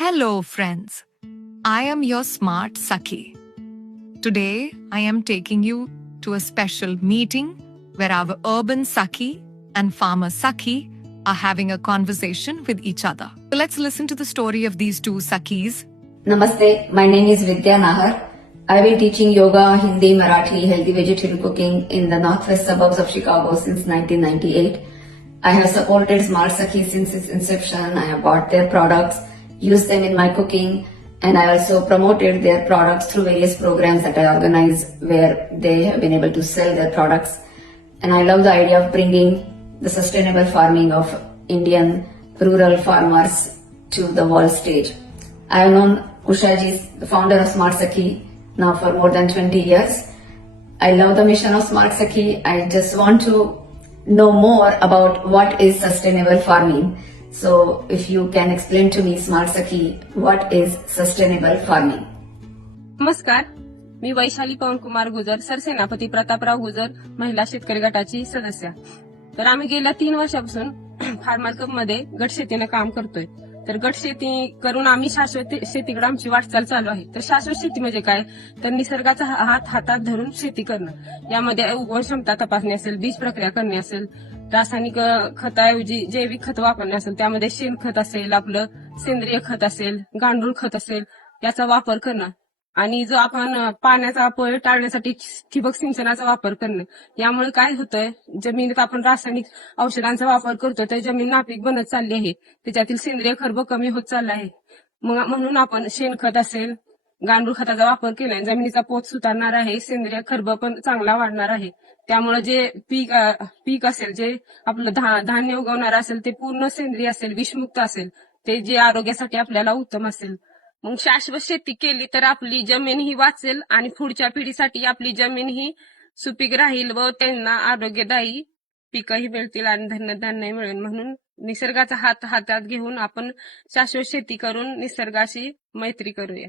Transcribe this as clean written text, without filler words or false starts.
Hello, friends. I am your smart Sakhi. Today, I am taking you to a special meeting where our urban Sakhi and farmer Sakhi are having a conversation with each other. So let's listen to the story of these two Sakhis. Namaste, my name is Vidya Nahar. I've been teaching yoga, Hindi, Marathi, healthy vegetarian cooking in the northwest suburbs of Chicago since 1998. I have supported Smart Sakhi since its inception. I have bought their products, used them in my cooking, and I also promoted their products through various programs that I organize where they have been able to sell their products. And I love the idea of bringing the sustainable farming of Indian rural farmers to the world stage. I have known Ushaji, the founder of Smart Sakhi, now for more than 20 years. I love the mission of Smart Sakhi. I just want to know more about what is sustainable farming. So if you can explain to me, Smart Sakhi, what is sustainable farming? नमस्कार, मी वैशाली पवन कुमार गुजर, सरसेनापती प्रतापराव गुजर महिला शेतकरी गटाची सदस्य. तर आम्ही गेल्या 3 वर्षापासून farmer club मध्ये गट शेतीने काम करतोय. तर गट शेती करून आम्ही शाश्वत शेतीकडे आमची वाटचाल चालू आहे. तर शाश्वत शेती म्हणजे काय, तर निसर्गाचा हात हातात धरून शेती करणं. यामध्ये उगवण क्षमता तपासणी असेल, बीज प्रक्रिया करणे असेल, रासायनिक खताऐवजी जैविक खत वापरणे असेल, त्यामध्ये शेणखत असेल, आपलं सेंद्रिय खत असेल, गांडूळ खत असेल, याचा वापर करणं. आणि जो आपण पाण्याचा अपव्यय टाळण्यासाठी ठिबक सिंचनाचा वापर करणे. यामुळे काय होतंय, जमिनीत आपण रासायनिक औषधांचा वापर करतोय तर जमीन नापीक बनत चालली आहे. त्याच्यातील सेंद्रिय खर्ब कमी होत चालला आहे. म्हणून आपण शेणखत असेल, गांडूळ खताचा वापर केल्याने जमिनीचा पोत सुधारणार आहे, सेंद्रिय खर्ब पण चांगला वाढणार आहे. त्यामुळे जे पीक असेल, जे आपलं धान्य उगवणार असेल ते पूर्ण सेंद्रिय असेल, विषमुक्त असेल, ते जे आरोग्यासाठी आपल्याला उत्तम असेल. मग शाश्वत शेती केली तर आपली जमीन ही वाचेल आणि पुढच्या पिढीसाठी आपली जमीन ही सुपीक राहील व त्यांना आरोग्यदायी पिकंही मिळतील आणि धनधान्य मिळेल. म्हणून निसर्गाचा हात हातात घेऊन आपण शाश्वत शेती करून निसर्गाशी मैत्री करूया.